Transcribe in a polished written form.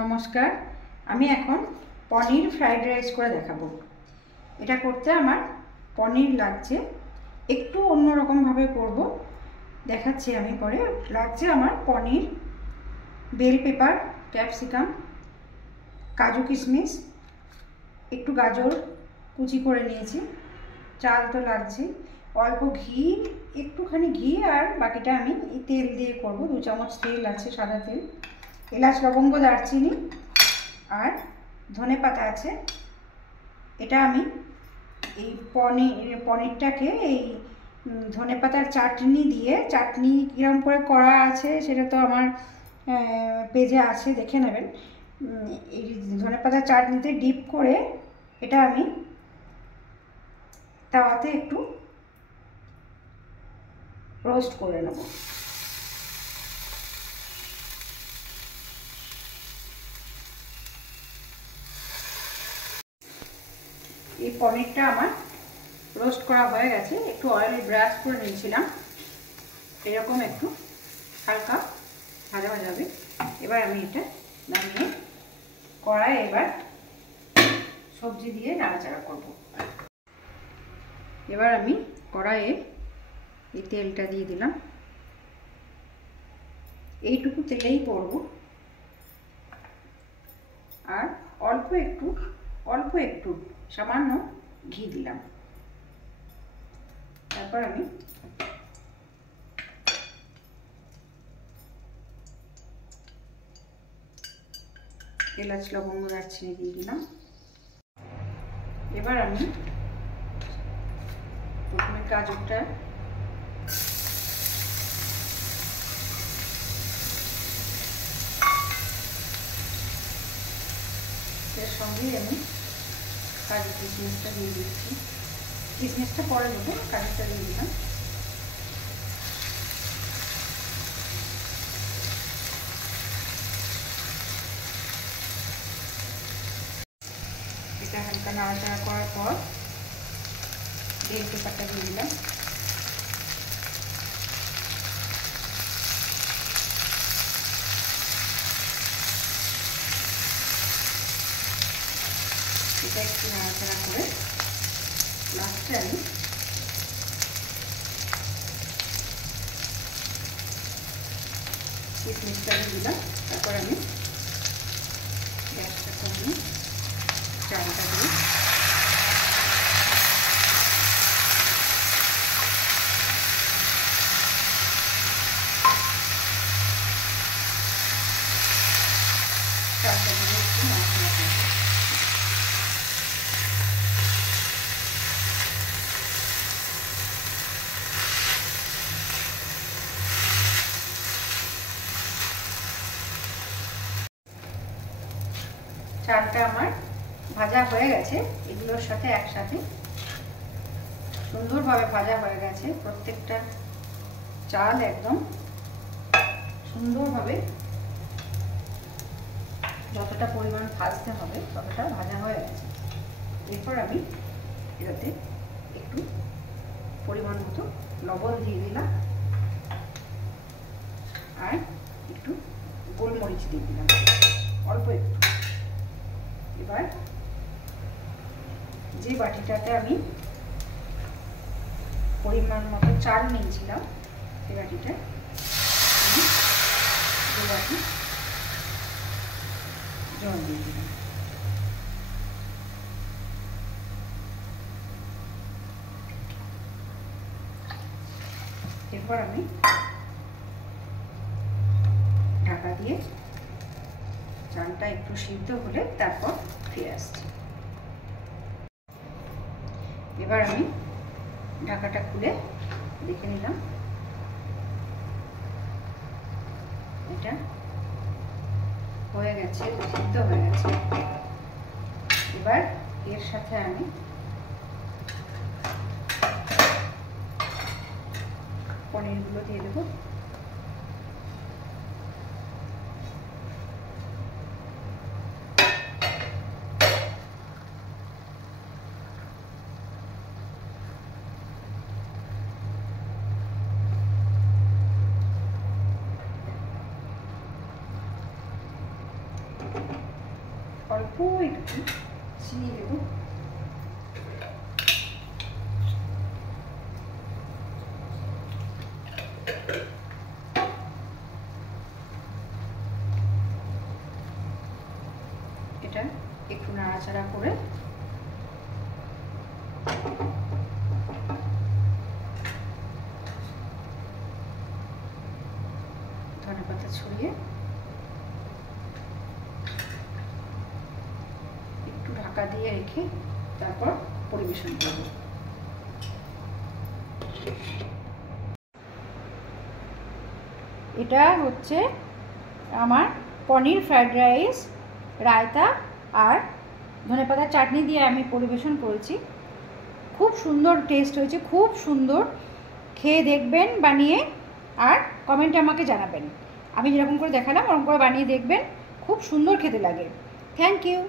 নমস্কার, আমি এখন পনির ফ্রাইড রাইস করে দেখাবো। এটা করতে আমার পনির লাগছে, একটু অন্যরকমভাবে করব, দেখাচ্ছি আমি পরে। লাগছে আমার পনির, বেল পেপার, ক্যাপসিকাম, কাজু কিশমিশ, একটু গাজর কুচি করে নিয়েছি, চাল তো লাগছে, অল্প ঘি, একটুখানি ঘি, আর বাকিটা আমি তেল দিয়ে করব। 2 চামচ তেল আছে, সাদা তেল, এলাচ, লবঙ্গ, দারচিনি আর ধনেপাতা আছে। এটা আমি এই পনিরটাকে এই ধনেপাতার চাটনি দিয়ে, চাটনি কীরকম করে করা আছে সেটা তো আমার পেজে আছে, দেখে নেবেন। এই ধনেপাতার চাটনিতে ডিপ করে এটা আমি তাওয়াতে একটু রোস্ট করে নেব। এই পনিরটা আমার রোস্ট করা হয়ে গেছে, একটু অয়েলে ব্রাশ করে নিয়েছিলাম, এরকম একটু হালকা ভাজা ভাজা হবে। এবার আমি এটা নামিয়ে কড়াইয়ে এবার সবজি দিয়ে নাড়াচাড়া করব। এবার আমি কড়াইয়ে এই তেলটা দিয়ে দিলাম, এইটুকু তেলেই করব, আর অল্প একটু সামান্য ঘি দিলাম। তারপর আমি এলাচ, লবঙ্গ, দারচিনি দিয়ে দিলাম। এবার আমি প্রথমে গাজরটা এর সঙ্গেই আমি কাজু কিশমিশটা দিয়ে দিচ্ছি। কিশমিশটা পরে দেবো, কাজুটা দিয়ে দিলাম। এটা হালকা নাড়াচাড়া করার পর বেল পেপারটা দিয়ে দিলাম। এটা একটু নাড়াচাড়া করে লাস্টে আমি কিশমিশটা দিয়ে দিলাম। তারপর আমি গ্যাসটা কমিয়ে চালটা দিয়ে চালটা দিয়ে একটু নাড়াচাড়া করব। চালটা আমার ভাজা হয়ে গেছে, এগুলোর সাথে একসাথে সুন্দরভাবে ভাজা হয়ে গেছে। প্রত্যেকটা চাল একদম সুন্দরভাবে, যতটা পরিমাণ ভাজতে হবে ততটা ভাজা হয়ে গেছে। এরপর আমি এটাতে একটু পরিমাণ মতো লবণ দিয়ে দিলাম, আর একটু গোলমরিচ দিয়ে দিলাম, অল্প একটু। এবার যে বাটিটাতে আমি পরিমাণ মতো চাল নিয়েছিলাম, সে বাটিটা আমি 2 বাটি জল দিয়ে দিলাম। এরপর আমি ঢাকা দিয়ে চালটা একটু সিদ্ধ হলে তারপর ফিরে আসছি। এবার আমি ঢাকাটা খুলে দেখে নিলাম, এটা হয়ে গেছে, সিদ্ধ হয়ে গেছে। এবার এর সাথে আমি পনিরগুলো দিয়ে দেবো। অল্প একটু চিনি দেব। এটা একটু নাড়াচাড়া করে ধনেপাতা ছড়িয়ে একটু ঢাকা দিয়ে রেখে তারপর পরিবেশন করব। এটা হচ্ছে আমার পনির ফ্রাইড রাইস, রায়তা আর ধনেপাতার চাটনি দিয়ে আমি পরিবেশন করেছি। খুব সুন্দর টেস্ট হয়েছে, খুব সুন্দর। খেয়ে দেখবেন বানিয়ে, আর কমেন্টে আমাকে জানাবেন। আমি যেরকম করে দেখালাম ওরকম করে বানিয়ে দেখবেন, খুব সুন্দর খেতে লাগে। Thank you.